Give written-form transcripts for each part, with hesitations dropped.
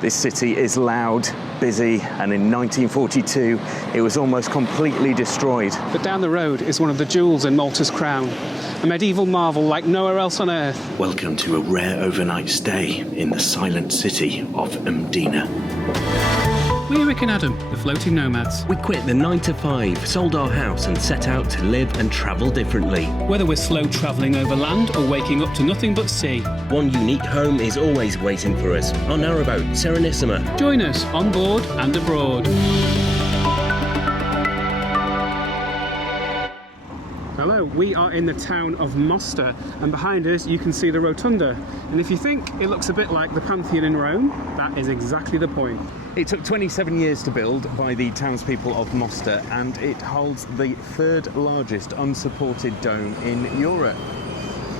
This city is loud, busy, and in 1942 it was almost completely destroyed. But down the road is one of the jewels in Malta's crown, a medieval marvel like nowhere else on earth. Welcome to a rare overnight stay in the silent city of Mdina. We're Rick and Adam, the floating nomads. We quit the 9 to 5, sold our house and set out to live and travel differently. Whether we're slow travelling over land or waking up to nothing but sea. One unique home is always waiting for us, our narrowboat, Serenissima. Join us on board and abroad. Hello, we are in the town of Mosta, and behind us you can see the Rotunda. And if you think it looks a bit like the Pantheon in Rome, that is exactly the point. It took 27 years to build by the townspeople of Mosta, and it holds the third largest unsupported dome in Europe.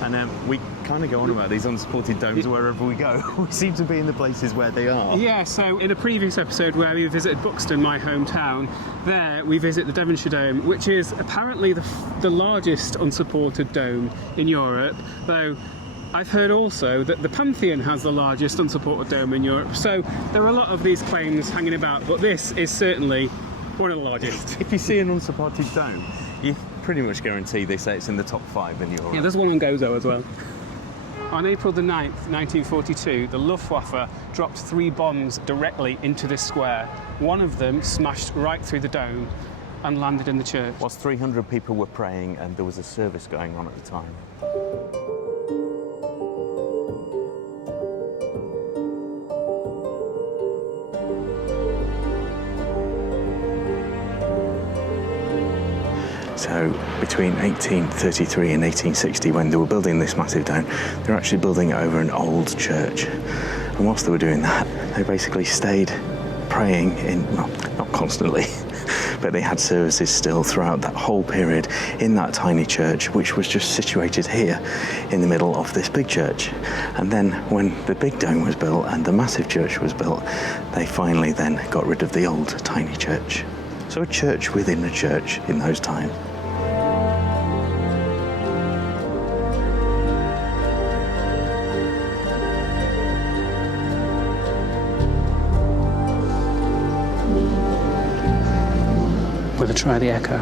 And we kind of go on about these unsupported domes wherever we go. We seem to be in the places where they are. Yeah, so in a previous episode where we visited Buxton, my hometown, there we visit the Devonshire Dome, which is apparently the largest unsupported dome in Europe, though I've heard also that the Pantheon has the largest unsupported dome in Europe. So there are a lot of these claims hanging about, but this is certainly one of the largest. If you see an unsupported dome, you pretty much guarantee they say it's in the top 5 in Europe. Yeah, there's one on Gozo as well. On April the 9th, 1942, the Luftwaffe dropped 3 bombs directly into this square. One of them smashed right through the dome and landed in the church. Whilst 300 people were praying and there was a service going on at the time. So between 1833 and 1860, when they were building this massive dome, they were actually building it over an old church. And whilst they were doing that, they basically stayed praying not constantly, but they had services still throughout that whole period in that tiny church, which was just situated here in the middle of this big church. And then when the big dome was built and the massive church was built, they finally then got rid of the old tiny church. So a church within a church in those times. We'll try the echo.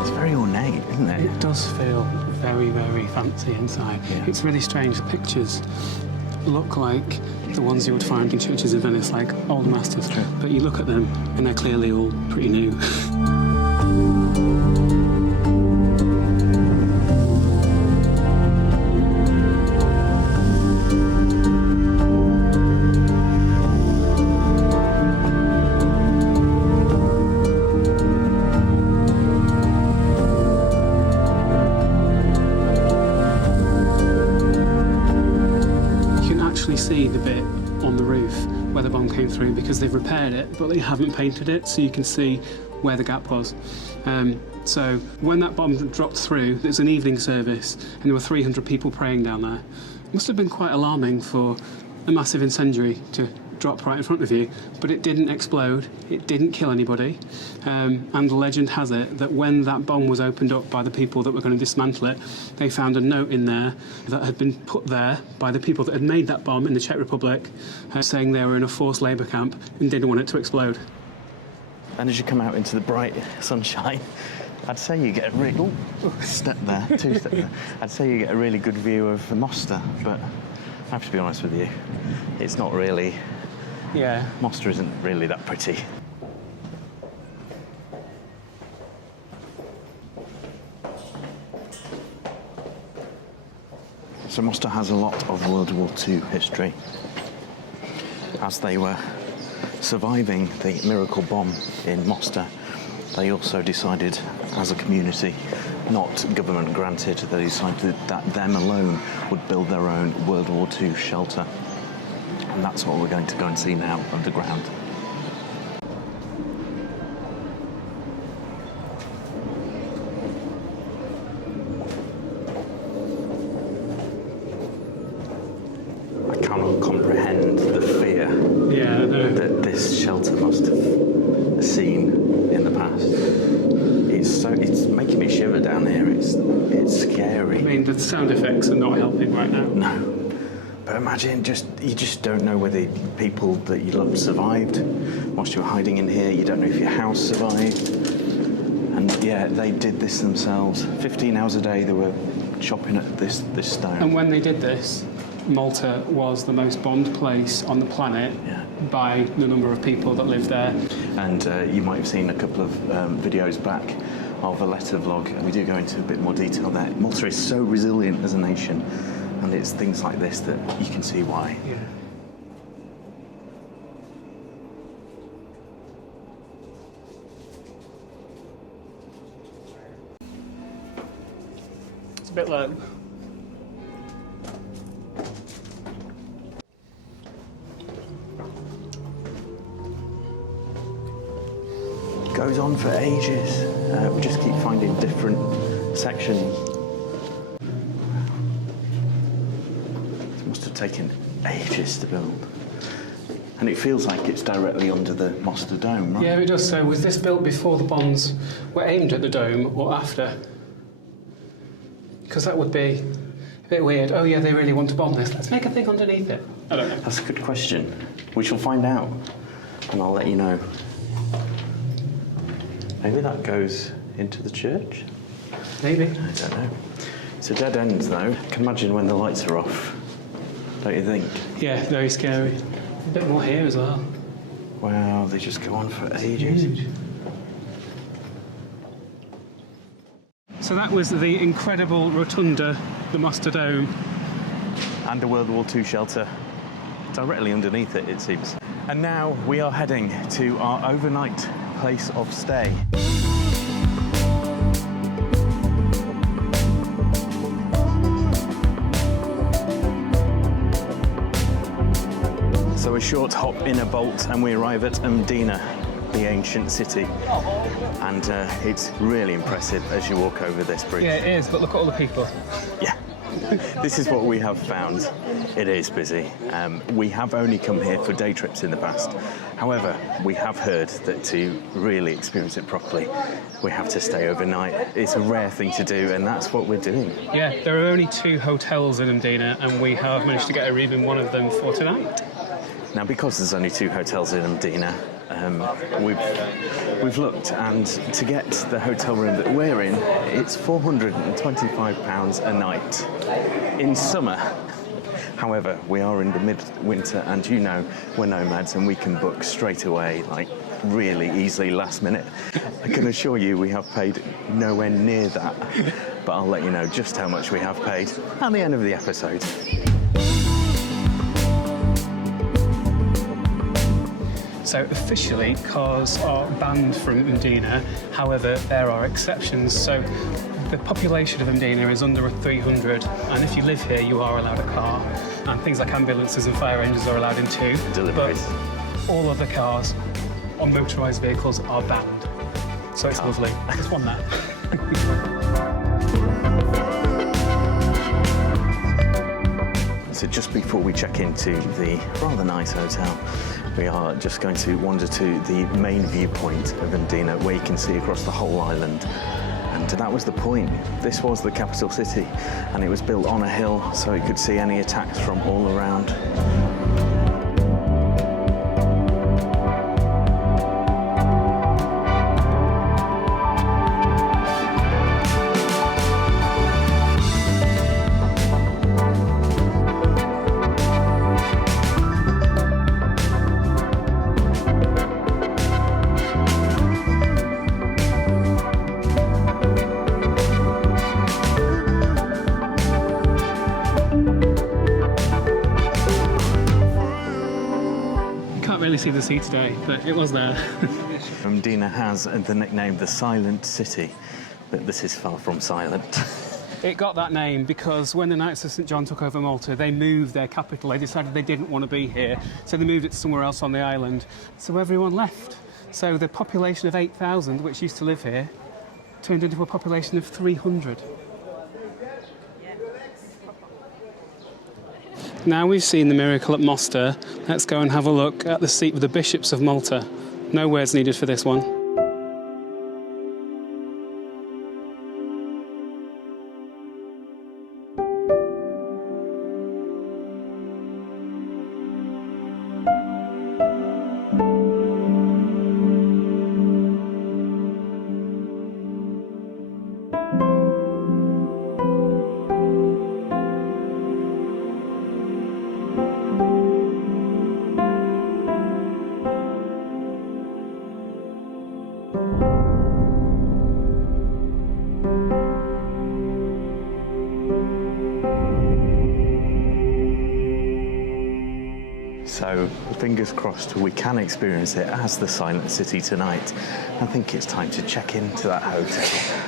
It's very ornate, isn't it? It does feel very, very fancy inside. Yeah. It's really strange. The pictures look like the ones you would find in churches in Venice, like old masters. True. But you look at them and they're clearly all pretty new. See the bit on the roof where the bomb came through because they've repaired it, but they haven't painted it, so you can see where the gap was. So when that bomb dropped through, there's an evening service and there were 300 people praying down there. It must have been quite alarming for a massive incendiary to drop right in front of you, but it didn't explode, it didn't kill anybody, and the legend has it that when that bomb was opened up by the people that were going to dismantle it, they found a note in there that had been put there by the people that had made that bomb in the Czech Republic, saying they were in a forced labour camp and didn't want it to explode. And as you come out into the bright sunshine, I'd say you get a really... step there, 2 steps there. I'd say you get a really good view of Mosta, but I have to be honest with you, it's not really... Yeah. Mosta isn't really that pretty. So Mosta has a lot of World War II history. As they were surviving the miracle bomb in Mosta, they also decided as a community, not government granted, they decided that them alone would build their own World War II shelter. And that's what we're going to go and see now underground. I cannot comprehend the fear Yeah, I know. that this shelter must have seen in the past. It's making me shiver down here. It's scary. I mean, the sound effects are not helping right now. No. But imagine, you just don't know whether people that you loved survived whilst you were hiding in here. You don't know if your house survived. And yeah, they did this themselves. 15 hours a day they were chopping at this stone. And when they did this, Malta was the most bombed place on the planet by the number of people that lived there. And you might have seen a couple of videos back of a letter vlog. We do go into a bit more detail there. Malta is so resilient as a nation, and it's things like this that you can see why. Yeah. It's a bit low. Goes on for ages. We just keep finding different sections. It must have taken ages to build. And it feels like it's directly under the Mosta dome, right? Yeah, it does. So was this built before the bombs were aimed at the dome or after? Because that would be a bit weird. Oh yeah, they really want to bomb this. Let's make a thing underneath it. I don't know. That's a good question. We shall find out, and I'll let you know. Maybe that goes into the church? Maybe. I don't know. It's a dead end, though. I can imagine when the lights are off. Don't you think? Yeah, very scary. A bit more here as well. Wow, they just go on for ages. Huge. So that was the incredible Rotunda, the Mosta Dome. And a World War II shelter directly underneath it, it seems. And now we are heading to our overnight place of stay. So a short hop in a bolt and we arrive at Mdina, the ancient city. And it's really impressive as you walk over this bridge. Yeah, it is, but look at all the people. Yeah. This is what we have found. It is busy. We have only come here for day trips in the past. However, we have heard that to really experience it properly, we have to stay overnight. It's a rare thing to do, and that's what we're doing. Yeah, there are only 2 hotels in Mdina, and we have managed to get a room in one of them for tonight. Now, because there's only 2 hotels in Mdina, we've looked, and to get the hotel room that we're in, it's £425 a night in summer. However, we are in the mid-winter, and you know we're nomads, and we can book straight away, like really easily, last minute. I can assure you we have paid nowhere near that, but I'll let you know just how much we have paid at the end of the episode. So officially, cars are banned from Mdina. However, there are exceptions. So the population of Mdina is under 300, and if you live here, you are allowed a car. And things like ambulances and fire engines are allowed in too. Deliveries. But all other cars on motorised vehicles are banned. So it's lovely. Just one that. So just before we check into the rather nice hotel, we are just going to wander to the main viewpoint of Mdina, where you can see across the whole island. And that was the point. This was the capital city, and it was built on a hill so it could see any attacks from all around. Really see the sea today, but it was there. Mdina has the nickname the Silent City, but this is far from silent. It got that name because when the Knights of St John took over Malta, they moved their capital. They decided they didn't want to be here, so they moved it somewhere else on the island. So everyone left. So the population of 8,000, which used to live here, turned into a population of 300. Now we've seen the miracle at Mosta, let's go and have a look at the seat of the bishops of Malta. No words needed for this one. So, fingers crossed we can experience it as the Silent City tonight. I think it's time to check into that hotel.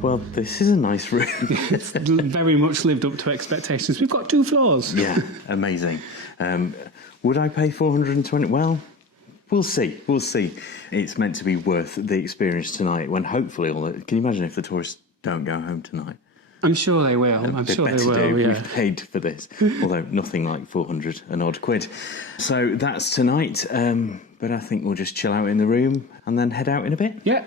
Well, this is a nice room. It's very much lived up to expectations. We've got 2 floors. Yeah, amazing. Would I pay 420? Well, we'll see. We'll see. It's meant to be worth the experience tonight when hopefully can you imagine if the tourists don't go home tonight? I'm sure they will. I'm sure they will, yeah. We've paid for this, although nothing like 400 and odd quid. So that's tonight, but I think we'll just chill out in the room and then head out in a bit. Yeah.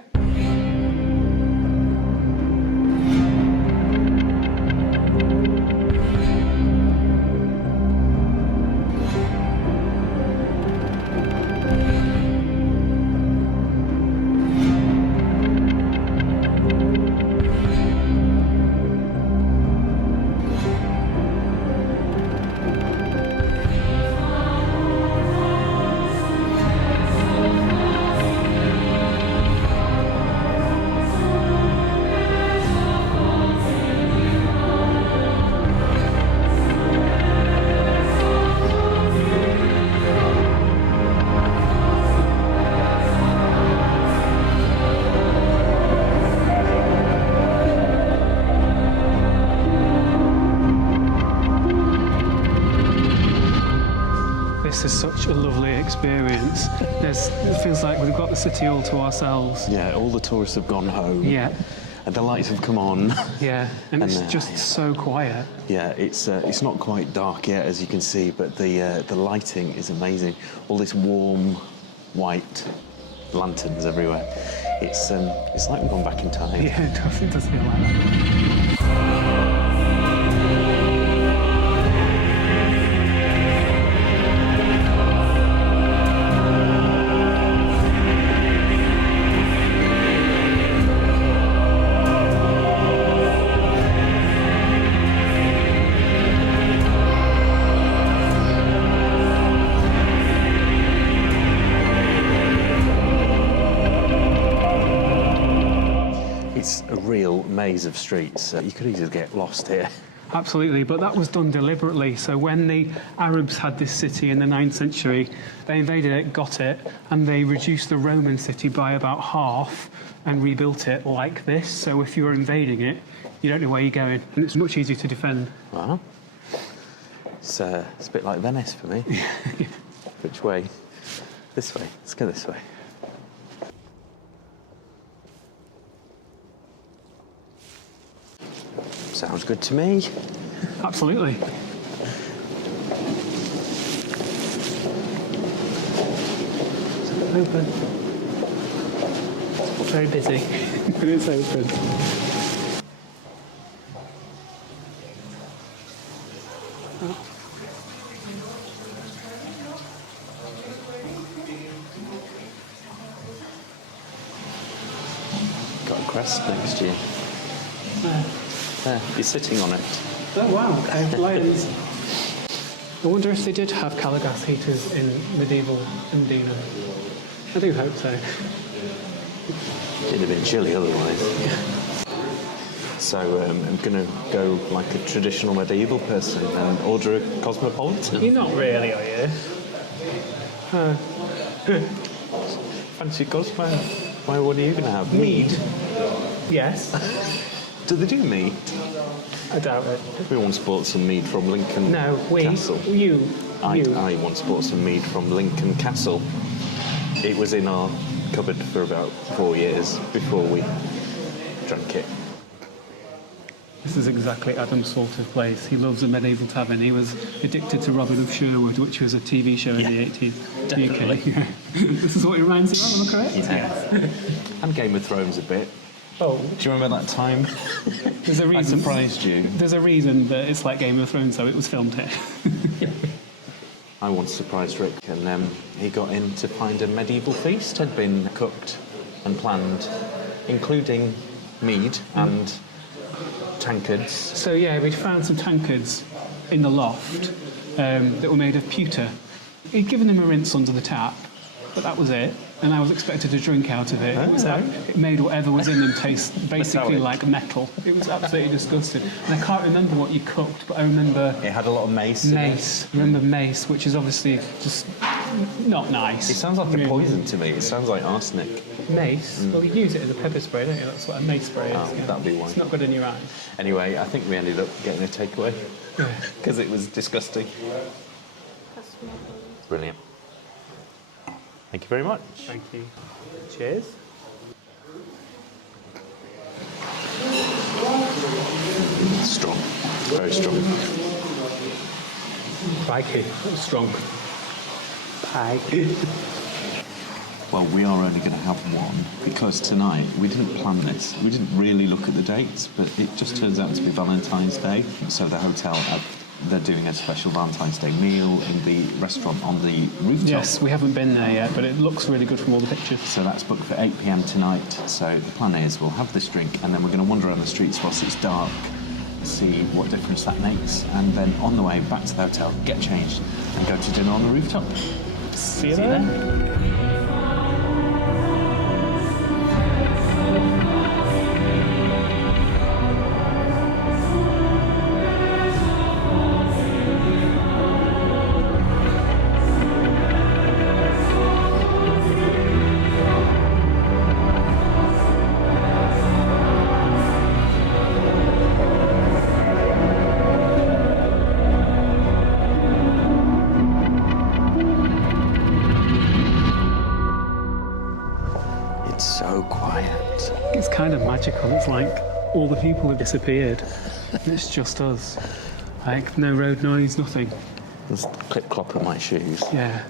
This is such a lovely experience. It feels like we've got the city all to ourselves. Yeah, all the tourists have gone home. Yeah. And the lights have come on. Yeah, and it's just so quiet. Yeah, it's not quite dark yet, as you can see, but the lighting is amazing. All this warm, white lanterns everywhere. It's like we've gone back in time. Yeah, it does feel like that. It's a real maze of streets. You could easily get lost here. Absolutely, but that was done deliberately. So when the Arabs had this city in the 9th century, they invaded it, got it, and they reduced the Roman city by about half and rebuilt it like this. So if you're invading it, you don't know where you're going, and it's much easier to defend. Wow. It's a bit like Venice for me. Which way? This way. Let's go this way. Sounds good to me. Absolutely. Is it open? Very busy, but it's open. crest next to you. There, you're sitting on it. Oh wow, lions. I wonder if they did have coal gas heaters in medieval Mdina. I do hope so. It'd have been chilly otherwise. So I'm going to go like a traditional medieval person and order a cosmopolitan. You're not really, are you? Fancy Cosmo? Why, what are you going to have? Mead? Yes. Do they do mead? I doubt it. We once bought some mead from Lincoln No, Castle. You. I once bought some mead from Lincoln Castle. It was in our cupboard for about 4 years before we drank it. This is exactly Adam's sort of place. He loves a medieval tavern. He was addicted to Robin of Sherwood, which was a TV show in the 80s. Definitely. UK. This is what it reminds you of, am I correct? Yeah. And Game of Thrones a bit. Oh, Do you remember that time? there's a reason. I surprised you. There's a reason that it's like Game of Thrones, so it was filmed here. I once surprised Rick, and he got in to find a medieval feast had been cooked and planned, including mead and tankards. So yeah, we found some tankards in the loft that were made of pewter. He'd given them a rinse under the tap, but that was it. And I was expected to drink out of it. It made whatever was in them taste basically like metal. It was absolutely disgusting. And I can't remember what you cooked, but I remember... It had a lot of mace. Mace. I remember mace, which is obviously just not nice. It sounds like a poison to me. It sounds like arsenic. Mace? Well, you use it as a pepper spray, don't you? That's what a mace spray is. Oh, that'd be why. It's not good in your eyes. Anyway, I think we ended up getting a takeaway because it was disgusting. Brilliant. Thank you very much. Thank you. Cheers. Strong. Very strong. Crikey, that was strong. Pike. Well, we are only going to have one because tonight we didn't plan this. We didn't really look at the dates, but it just turns out to be Valentine's Day. So the hotel, they're doing a special Valentine's Day meal in the restaurant on the rooftop. Yes, we haven't been there yet, but it looks really good from all the pictures. So that's booked for 8 p.m. tonight. So the plan is we'll have this drink and then we're going to wander around the streets whilst it's dark, see what difference that makes, and then on the way back to the hotel, get changed and go to dinner on the rooftop. See you there. It's kind of magical. It's like all the people have disappeared. And it's just us. Like, no road noise, nothing. There's clip-clop of my shoes. Yeah.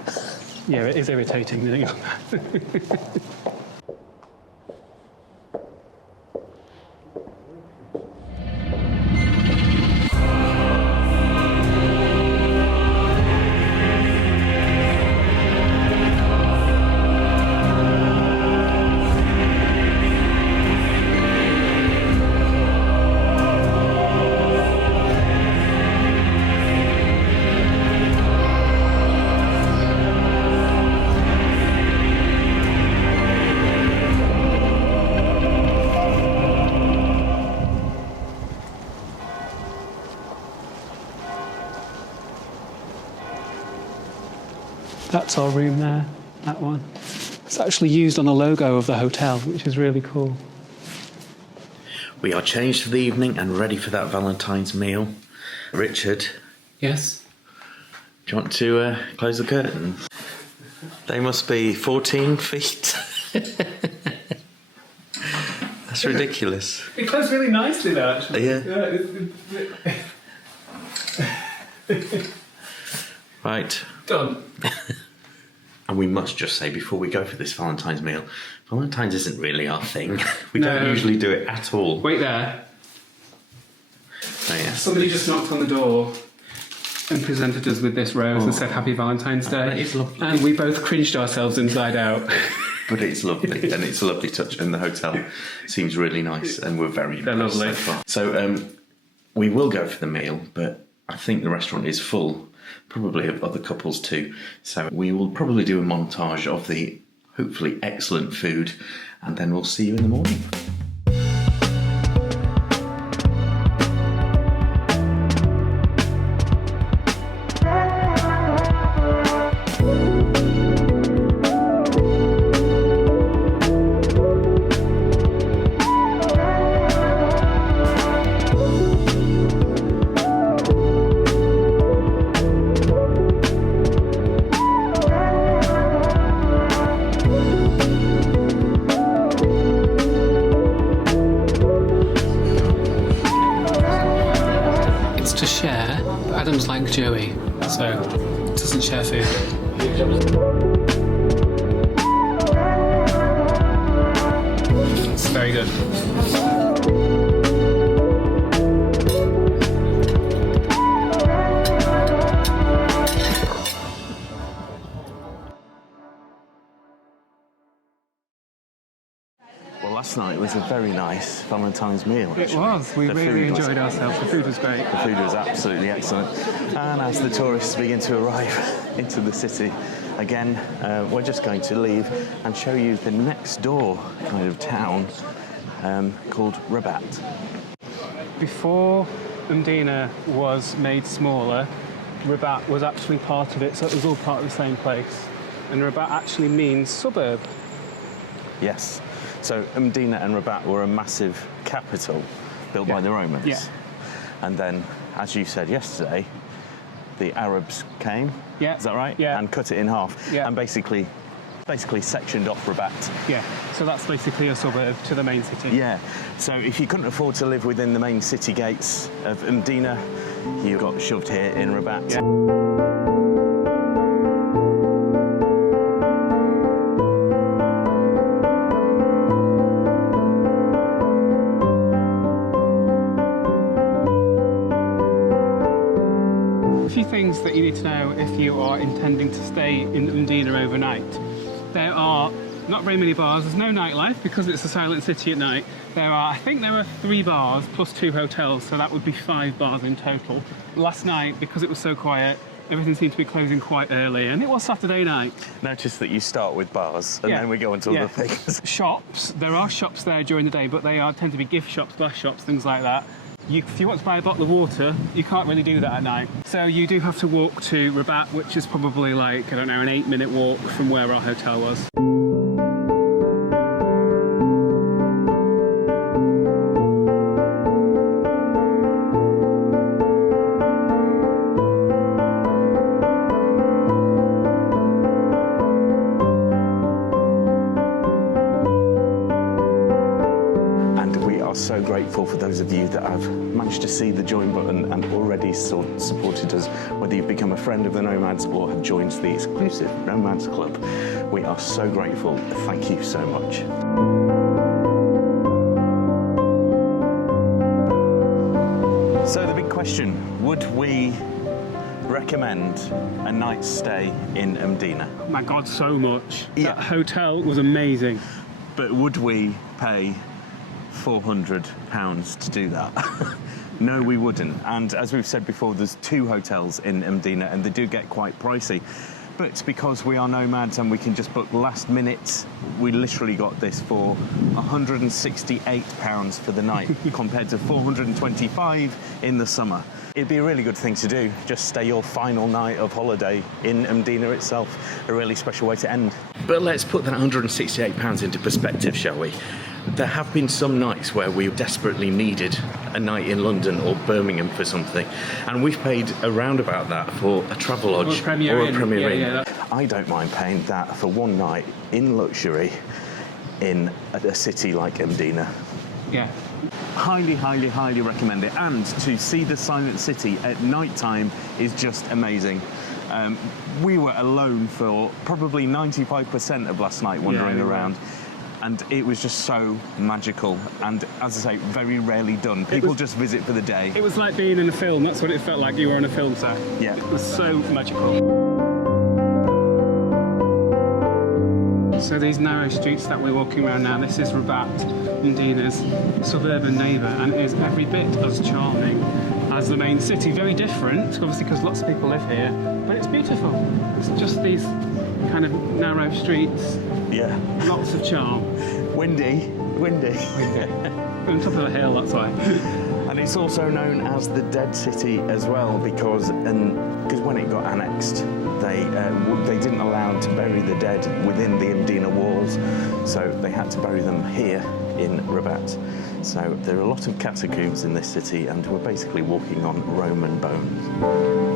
Yeah, it is irritating. That's our room there, that one. It's actually used on the logo of the hotel, which is really cool. We are changed for the evening and ready for that Valentine's meal. Richard, Yes? do you want to close the curtains? They must be 14 feet. That's ridiculous. It closed really nicely though, actually. Yeah. Right. Done. And we must just say before we go for this Valentine's meal, Valentine's isn't really our thing. We No. don't usually do it at all. Wait there. Oh, yes. Somebody just knocked on the door and presented us with this rose and said Happy Valentine's Day. That is lovely. And we both cringed ourselves inside out. But it's lovely, and it's a lovely touch, and the hotel seems really nice, and we're very impressed lovely. so far. So we will go for the meal, but I think the restaurant is full, probably of other couples too. So we will probably do a montage of the hopefully excellent food, and then we'll see you in the morning. To share, but Adam's like Joey, so doesn't share food. It's very good. Well, last night was a very nice Valentine's meal. It was. We really enjoyed ourselves. The food was great. The food was absolutely excellent. And as the tourists begin to arrive into the city again, we're just going to leave and show you the next door kind of town called Rabat. Before Mdina was made smaller, Rabat was actually part of it, so it was all part of the same place. And Rabat actually means suburb. Yes. So Mdina and Rabat were a massive capital built by the Romans. Yeah. And then, as you said yesterday, the Arabs came. Yeah. Is that right? Yeah. And cut it in half. Yeah. And basically sectioned off Rabat. Yeah, so that's basically a suburb to the main city. Yeah. So if you couldn't afford to live within the main city gates of Mdina, you got shoved here in Rabat. Yeah. Things that you need to know if you are intending to stay in Mdina overnight. There are not very many bars. There's no nightlife because it's a silent city at night. I think there are 3 bars plus 2 hotels, so that would be 5 bars in total. Last night, because it was so quiet, everything seemed to be closing quite early, and it was Saturday night. Notice that you start with bars and then we go into other things. Shops. There are shops there during the day, but they tend to be gift shops, glass shops, things like that. If you want to buy a bottle of water, you can't really do that at night. So you do have to walk to Rabat, which is probably like, I don't know, an 8-minute walk from where our hotel was. So grateful for those of you that have managed to see the join button and already supported us, whether you've become a friend of the Nomads or have joined the exclusive Nomads Club. We are so grateful. Thank you so much. So the big question, would we recommend a night's stay in Mdina? Oh my God, so much. Yeah. That hotel was amazing. But would we pay £400 to do that? No, we wouldn't. And as we've said before, there's 2 hotels in Mdina and they do get quite pricey. But because we are nomads and we can just book last minute, we literally got this for £168 for the night compared to £425 in the summer. It'd be a really good thing to do, just stay your final night of holiday in Mdina itself. A really special way to end. But let's put that £168 into perspective, shall we? There have been some nights where we desperately needed a night in London or Birmingham for something, and we've paid around about that for a Travelodge or a Premier Inn. Yeah. I don't mind paying that for one night in luxury in a city like Mdina. Yeah. Highly, highly, highly recommend it. And to see the silent city at night time is just amazing. We were alone for probably 95% of last night wandering around. And it was just so magical and, as I say, very rarely done. People just visit for the day. It was like being in a film. That's what it felt like. You were on a film set. Yeah. It was so magical. So these narrow streets that we're walking around now, this is Rabat, Mdina's suburban neighbour, and it is every bit as charming as the main city. Very different, obviously, because lots of people live here, but it's beautiful. It's just these kind of narrow streets. Yeah. Lots of charm. Windy. On top of a hill, that's why. And it's also known as the Dead City as well, because when it got annexed, they didn't allow to bury the dead within the Mdina walls, so they had to bury them here in Rabat. So there are a lot of catacombs in this city, and we're basically walking on Roman bones.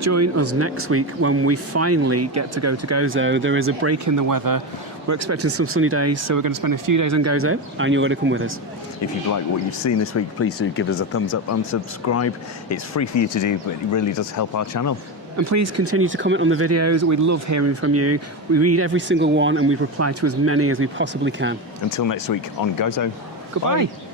Join us next week when we finally get to go to Gozo. There is a break in the weather. We're expecting some sunny days, so we're going to spend a few days on Gozo, and you're going to come with us. If you've liked what you've seen this week, please do give us a thumbs up and subscribe. It's free for you to do, but it really does help our channel. And please continue to comment on the videos. We love hearing from you. We read every single one, and we reply to as many as we possibly can. Until next week on Gozo. Goodbye. Bye.